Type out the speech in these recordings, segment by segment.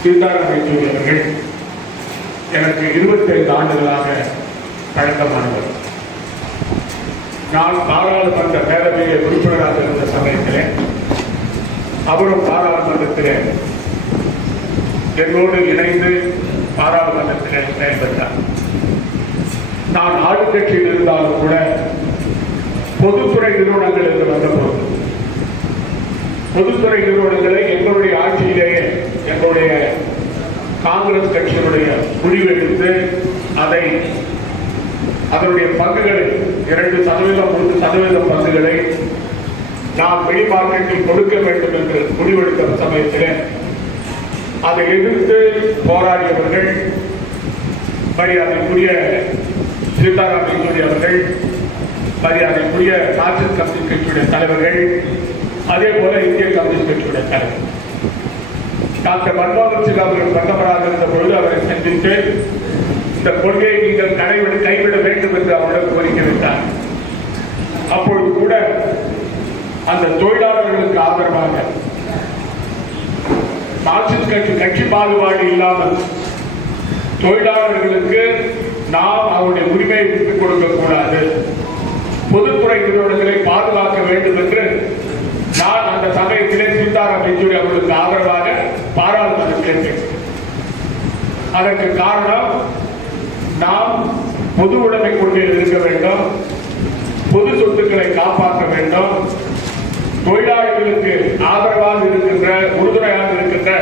சீதாராம் யெச்சூரி அவர்கள் எனக்கு 25 ஆண்டுகளாக பழக்கமானவர் நான் பாராளுமன்ற பேரவையில் உறுப்பினராக இருந்த சமயத்தில் அவரும் பாராளுமன்றத்திலே என்னோடு இணைந்து பாராளுமன்றத்தில் செயல்பட்டார் நான் ஆளுங்கட்சியில் இருந்தாலும் கூட பொதுத்துறை நிறுவனங்கள் என்று வந்தபோது பொதுத்துறை நிறுவனங்களை எங்களுடைய ஆட்சியிலே நம்முடைய காங்கிரஸ் கட்சியினுடைய முடிவெடுத்து அதை அதனுடைய பங்குகளை இரண்டு சதவீதம் மூன்று சதவீதம் பங்குகளை நாம் வெளி மார்க்கெட்டில் கொடுக்க வேண்டும் என்று முடிவெடுத்த சமயத்தில் அதை எதிர்த்து போராடியவர்கள் மரியாதைக்குரிய சீதாராம் யெச்சூரி அவர்கள் மரியாதைக்குரிய மார்க்சிஸ்ட் கம்யூனிஸ்ட் கட்சியுடைய தலைவர்கள் அதே போல இந்திய கம்யூனிஸ்ட் கட்சியுடைய தலைவர். டாக்டர் மன்மோகன் அவர்கள் பிரதமராக இருந்த பொழுது அவரை சந்தித்து இந்த கொள்கையை நீங்கள் கடைவிட கைவிட வேண்டும் என்று அவரிடம் கோரிக்கை விட்டார் அப்பொழுது கூட அந்த தொழிலாளர்களுக்கு ஆதரவாக மார்க்சிஸ்ட் கட்சி கட்சி பாகுபாடு இல்லாமல் தொழிலாளர்களுக்கு நாம் அவருடைய உரிமையை விட்டுக் கொடுக்க கூடாது. பொதுத்துறை நிறுவனங்களை பாதுகாக்க வேண்டும் என்று நான் அந்த சமயத்திலே சீதாராம் யெச்சூரி அவர்களுக்கு ஆதரவாக பாராளுமன்றத்திலே அதற்கு காரணம் நாம் பொது உடைமை கொள்கையில் இருக்க வேண்டும். பொது சொத்துக்களை காப்பாற்ற வேண்டும். தொழிலாளர்களுக்கு ஆதரவாக இருக்கின்ற உறுதுணையாக இருக்கின்ற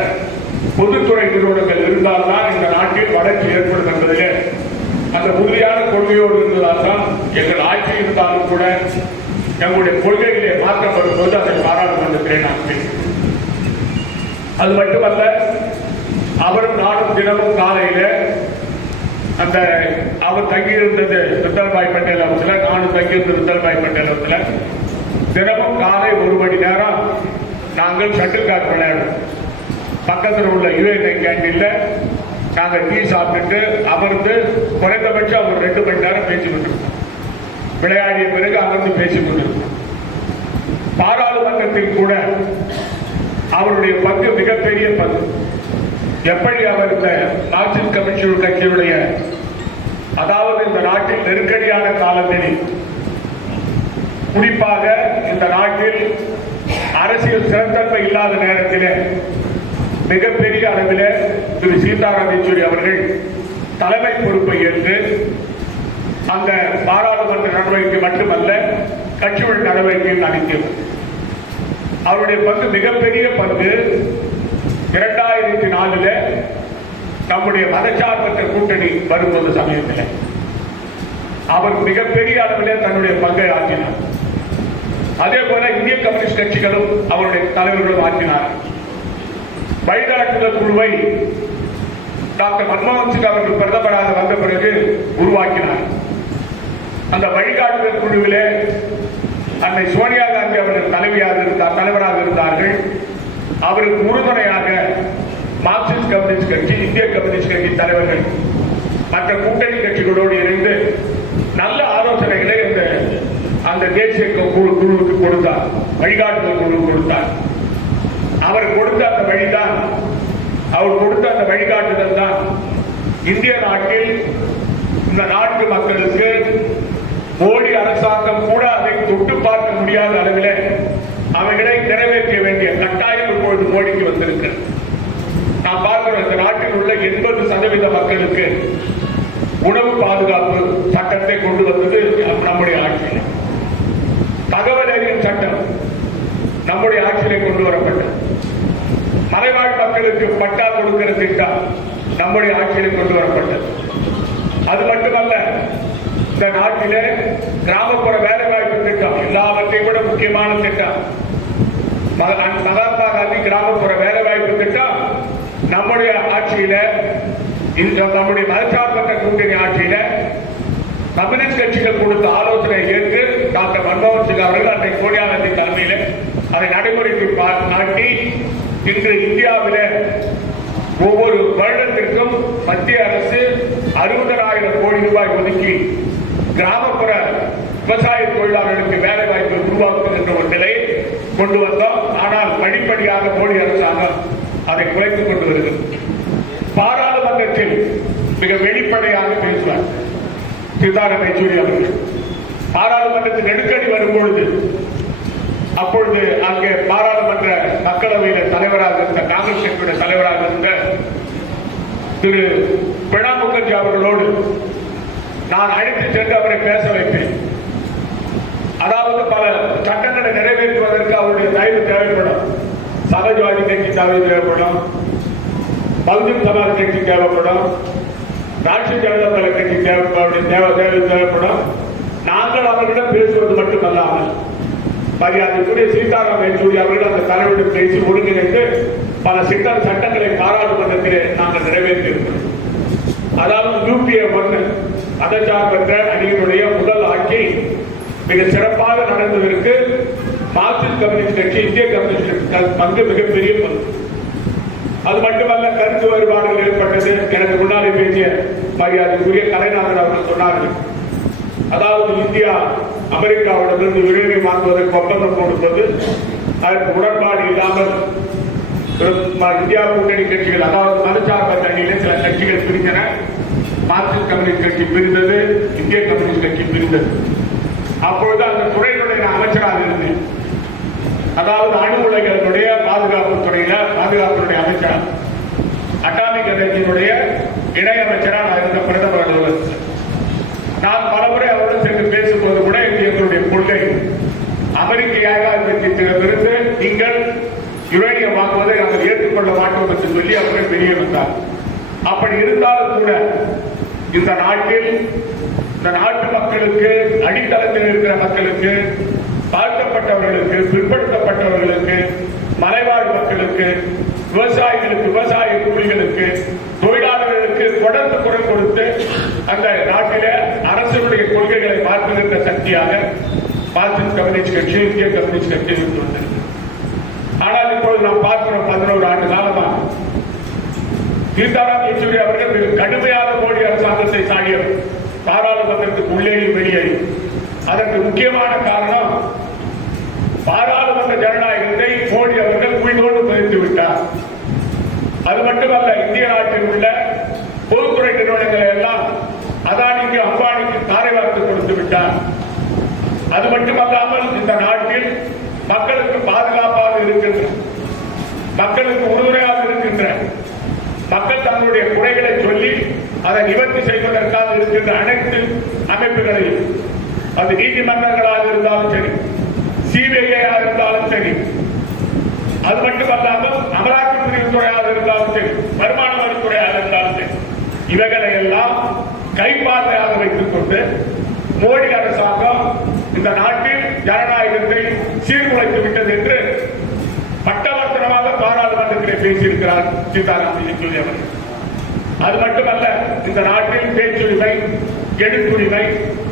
பொதுத்துறை நிறுவனங்கள் இருந்தால்தான் இந்த நாட்டில் வளர்ச்சி ஏற்படும் என்பதிலே அந்த உறுதியான கொள்கையோடு இருந்ததால் தான் எங்கள் ஆட்சி இருந்தாலும் கூட எங்களுடைய கொள்கைகளே மாற்றப்படும் போது அதை பாராளுமன்றத்திலே நான் அது மட்டுமல்ல அவரும் நானும் தினமும் காலையில அந்த அவர் தங்கியிருந்தது வித்தல்பாய் பட்டேல் அவத்துல நானும் தங்கியிருந்த வித்தல்பாய் பட்டேல் தினமும் காலை ஒரு மணி நேரம் நாங்கள் ஷட்டில் கார்க் விளையாடுவோம். பக்கத்தில் உள்ள யுஎன்ஐ கேண்டீனில் நாங்கள் டீ சாப்பிட்டுட்டு அமர்ந்து குறைந்தபட்சம் ஒரு ரெண்டு மணி நேரம் பேசி கொண்டிருக்கோம் விளையாடிய பிறகு அமர்ந்து பேசிக் கொண்டிருக்கோம் பாராளுமன்றத்தில் கூட அவருடைய பங்கு மிகப்பெரிய பங்கு. எப்படி அவர் இந்த மார்க்சிஸ்ட் கம்யூனிஸ்ட் கட்சியுடைய அதாவது இந்த நாட்டில் நெருக்கடியான காலத்தில் குறிப்பாக இந்த நாட்டில் அரசியல் சிறந்தன்மை இல்லாத நேரத்தில் மிகப்பெரிய அளவில் திரு சீதாராம் யெச்சூரி அவர்கள் தலைமை பொறுப்பை ஏற்று அந்த பாராளுமன்ற நடவடிக்கை மட்டுமல்ல கட்சியுடைய நடவடிக்கையில் அளித்தது அவருடைய பங்கு மிகப்பெரிய பங்கு இரண்டாயிரத்தி நாலுல நம்முடைய மதச்சார்பற்ற கூட்டணி வரும்போது சமயத்தில் அவர் மிகப்பெரிய அளவில் தன்னுடைய பங்கை ஆற்றினார். அதே போல இந்திய கம்யூனிஸ்ட் கட்சிகளும் அவருடைய தலைவர்களும் ஆற்றினார். வழிகாட்டுதல் குழுவை டாக்டர் மன்மோகன் சிங் அவர்கள் பிரதமராக வந்த பிறகு உருவாக்கினார். அந்த வழிகாட்டுதல் குழுவிலே அன்னை சோனியா காந்தி அவர்கள் தலைவியாக இருந்தார் தலைவராக இருந்தார்கள். அவருக்கு உறுதுணையாக மார்க்சிஸ்ட் கம்யூனிஸ்ட் கட்சி இந்திய கம்யூனிஸ்ட் கட்சி தலைவர்கள் மற்ற கூட்டணி கட்சிகளோடு இணைந்து நல்ல ஆலோசனைகளை அந்த அந்த தேசிய குழு குழுவுக்கு கொடுத்தார். வழிகாட்டுதல் குழு கொடுத்தார். அவர் கொடுத்த அந்த வழிதான் அவர் கொடுத்த அந்த வழிகாட்டுதல் தான் இந்திய நாட்டில் இந்த நாட்டு மக்களுக்கு மோடி அரசாங்கம் கூட அதை தொட்டு பார்க்க முடியாத அளவு அவைகளை நிறைவேற்ற வேண்டிய கட்டாயம் இப்பொழுது மோடிக்கு வந்திருக்கிறது நாம் பார்க்கிறோம் இந்த நாட்டில் உள்ள எண்பது சதவீத மக்களுக்கு உணவு பாதுகாப்பு சட்டத்தை கொண்டு வந்தது நம்முடைய ஆட்சியில். தகவல் அறியும் சட்டம் நம்முடைய ஆட்சியிலே கொண்டு வரப்பட்டது. மலைவாழ் மக்களுக்கு பட்டா கொடுக்கிற திட்டம் நம்முடைய ஆட்சியிலே கொண்டு வரப்பட்டது. அது மட்டுமல்ல இந்த நாட்டிலே கிராமப்புற வேலைவாய்ப்பு திட்டம் எல்லாவற்றையும் விட முக்கியமான திட்டம். மகாத்மா காந்தி கிராமப்புற வேலைவாய்ப்பு நம்முடைய ஆட்சியில இந்த நம்முடைய மதச்சார்பற்ற கூட்டணி ஆட்சியில கம்யூனிஸ்ட் கட்சிகள் கொடுத்த ஆலோசனை ஏற்று டாக்டர் மன்மோகன் சிங் அவர்கள் அன்னை சோனியா தலைமையில் அதை நடைமுறைக்கு பா- நாட்டி இன்று இந்தியாவில ஒவ்வொரு வருடத்திற்கும் மத்திய அரசு அறுபதாயிரம் கோடி ரூபாய் ஒதுக்கி கிராமப்புற விவசாய தொழிலாளர்களுக்கு வேலை வாய்ப்பை உருவாக்குகின்ற ஒரு நிலையை கொண்டு வந்தோம். ஆனால் படிப்படியாக மோடி அரசாங்கம் அதை குறைத்துக் கொண்டு வருகிறது. மிக வெளிப்படையாக பேசுவார் சீதாராம் யெச்சூரி அவர்கள். பாராளுமன்றத்தில் நெருக்கடி வரும் பொழுது அப்பொழுது அங்கே பாராளுமன்ற மக்களவையில தலைவராக இருந்த காங்கிரஸ் கட்சியுடைய தலைவராக இருந்த திரு பிரணாப் முகர்ஜி அவர்களோடு நான் அழைத்து சென்று அவரை பேச வைப்பேன் அதாவது பல சட்டங்களை நிறைவேற்றுவதற்கு அவருடைய தயவு தேவைப்படும் சமாஜ்வாதி தேவைப்படும் பகுஜன் சமாஜ் கட்சி தேவைப்படும் ராஷ்டிரிய ஜனதா தள கட்சி தேவைப்படும் தேவை தேவை தேவைப்படும். நாங்கள் அவர்களிடம் பேசுவது மட்டுமல்லாமல் மரியாதைக்குரிய சீதாராம் யெச்சூரி அவர்கள் அந்த தலைவரிடம் பேசி ஒருங்கிணைத்து பல சிக்கல் சட்டங்களை பாராளுமன்றத்திலே நாங்கள் நிறைவேற்றியிருக்கிறோம். அதாவது யூபிஏ ஒன்று மதச்சார்பற்ற அணியினுடைய முதல் ஆட்சி மிக சிறப்பாக நடந்ததற்கு கம்யூனிஸ்ட் கட்சி இந்திய கம்யூனிஸ்ட் கட்சி பங்கு மிகப்பெரிய பங்கு. அது மட்டுமல்ல கருத்து வேறுபாடுகள் ஏற்பட்டது. எனக்கு முன்னாலே பேசிய மரியாதைக்குரிய கலைநாதன் அவர்கள் சொன்னார்கள். அதாவது இந்தியா அமெரிக்காவிடமிருந்து யுரேனியம் வாங்குவதற்கு ஒப்பந்தம் கொடுப்பது அதற்கு உடன்பாடு இல்லாமல் இந்தியா கூட்டணி கட்சிகள் அதாவது மதச்சார்பற்ற அணியிலே சில கட்சிகள் பிரிந்தன. மார்க்சிஸ்ட் கம்யூனிஸ்ட் கட்சி பிரிந்தது இந்திய கம்யூனிஸ்ட் கட்சி பிரிந்தது. அப்பொழுது அந்த துறையினுடைய நான் அமைச்சராக இருந்தேன் அதாவது அணு உலைகளுடைய பாதுகாப்பு துறையில பாதுகாப்புடைய அமைச்சர். அட்டாமிக் எனர்ஜியினுடைய இணையமைச்சராக நான் இருந்த பிரதமர் அலுவலகத்தில். நான் பலமுறை அவருடன் சென்று பேசும்போது கூட எங்களுடைய கொள்கை அமெரிக்க ஏகாதிபத்தியத்திடமிருந்து நீங்கள் யுரேனியம் வாங்குவதை நாங்கள் ஏற்றுக்கொள்ள மாட்டோம் என்று சொல்லி அவர்கள் வெளியே வந்தார் அப்படி இருந்தாலும் கூட இந்த நாட்டில் இந்த நாட்டு மக்களுக்கு அடித்தளத்தில் இருக்கிற மக்களுக்கு தாழ்த்தப்பட்டவர்களுக்கு பிற்படுத்தப்பட்டவர்களுக்கு மலைவாழ் மக்களுக்கு விவசாயிகளுக்கு விவசாய கூலிகளுக்கு தொழிலாளர்களுக்கு தொடர்ந்து குரல் கொடுத்து அந்த நாட்டில அரசுடைய கொள்கைகளை மாற்றுகின்ற சக்தியாக மார்க்சிஸ்ட் கம்யூனிஸ்ட் கட்சி இந்திய கம்யூனிஸ்ட் கட்சி இருந்து ஆனால் இப்பொழுது நாம் பார்க்கிறோம் பதினோரு ஆண்டு காலமாக. சீதாராம் யெச்சூரி அவர்கள் மிக கடுமையான மோடி அரசாங்கத்தை சாடியவர். பாராளுமன்றத்துக்கு உள்ளேயும் வெளியேயும். அதற்கு முக்கியமான காரணம் பாராளுமன்ற ஜனநாயகத்தை மோடி அவர்கள் குழிதோண்டு பதித்து விட்டார் அது மட்டுமல்ல இந்திய நாட்டில் உள்ள பொதுத்துறை நிறுவனங்களை எல்லாம் அதானிக்கு அம்பானிக்கு தாரை வார்த்து கொடுத்து விட்டார் அது மட்டுமல்லாமல் இந்த நாட்டில் மக்களுக்கு பாதுகாப்பாக இருக்கின்ற மக்களுக்கு உறுதுணையாக இருக்கின்ற மக்கள் தங்களுடைய குறைகளை சொல்லி அதை நிவர்த்தி செய்வதற்காக இருக்கின்ற அனைத்து அமைப்புகளையும் அது நீதிமன்றங்களாக இருந்தாலும் சரி சிபிஐயாக இருந்தாலும் சரி அது மட்டுமல்லாமல் அமலாக்க பிரிவுத்துறையாக இருந்தாலும் சரி வருமான வரித்துறையாக இருந்தாலும் சரி இவைகளை எல்லாம் கைப்பார்வையாக வைத்துக் கொண்டு மோடி அரசாங்கம் இந்த நாட்டில் ஜனநாயகத்தை சீர்குலைத்து விட்டது என்று பட்டவர்த்தனமாக பாராளுமன்றத்திலே பேசியிருக்கிறார் சீதாராம் யெச்சூரி அவர்கள். அது மட்டுமல்ல இந்த நாட்டில் பேச்சுரிமை எழுத்துரிமை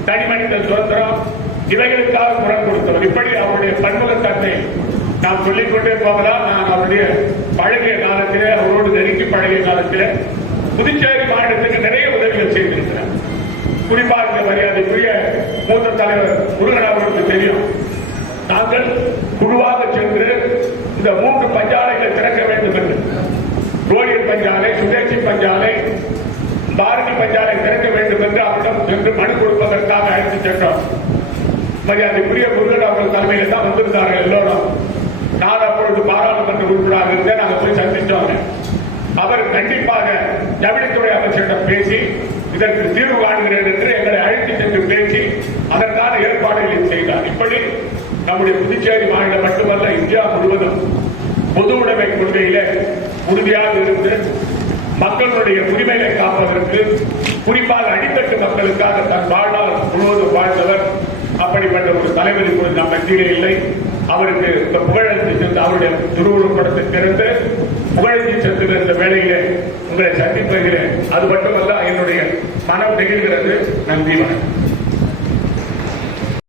தனிமனித சுதந்திரம் இவைகளுக்காக குரல் கொடுத்தவர். இப்படி அவருடைய பன்முகத்தன்மை நாம் சொல்லிக்கொண்டே போகலாம் நான் அவருடைய பழகிய காலத்திலே அவரோடு நெருங்கி பழகிய காலத்திலே புதுச்சேரி மாநிலத்துக்கு நிறைய உதவிகள் செய்திருக்கிறார். குறிப்பாக இந்த மரியாதைக்குரிய மூத்த தலைவர் முருகன் அவர்களுக்கு தெரியும். நாங்கள் குழுவாக சென்று இந்த மூன்று பஞ்சாலைகளை திறக்க வேண்டும் என்று என்று சென்று மனு கொடுப்பதற்காக அழைத்து சென்றோம். மரியாதைக்குரிய முருகன் அவர்கள் தலைமையில் தான் வந்திருந்தார்கள் எல்லோரும். நான் அப்பொழுது பாராளுமன்ற உறுப்பினராக இருந்தேன். நாங்கள் போய் சந்தித்தோம் அவர் கண்டிப்பாக ஜவுளித்துறை அமைச்சரிடம் பேசி இதற்கு தீர்வு காண்கிறேன் என்று எங்களை அழைத்து சென்று பேசி அதற்கான ஏற்பாடுகளை செய்தார். இப்படி நம்முடைய புதுச்சேரி மாநிலம் மட்டுமல்ல இந்தியா முழுவதும் பொது உடைமை கொள்கையிலே உறுதியாக இருந்து மக்களுடைய உரிமைகளை காப்பதற்கு குறிப்பாக அடித்தட்டு மக்களுக்காக தன் வாழ்நாள் முழுவதும் வாழ்ந்தவர். அப்படிப்பட்ட ஒரு தலைவர் இப்பொழுது நம்ம கீழே இல்லை. அவருக்கு இந்த புகழத்தை சென்று அவருடைய திருவுருவப்படத்தை திறந்து புகழத்தை சென்று இந்த வேலையிலே உங்களை சந்திப்பதிலே அது மட்டுமல்ல என்னுடைய மனம் நெகிழ்கிறது. நன்றி வணக்கம்.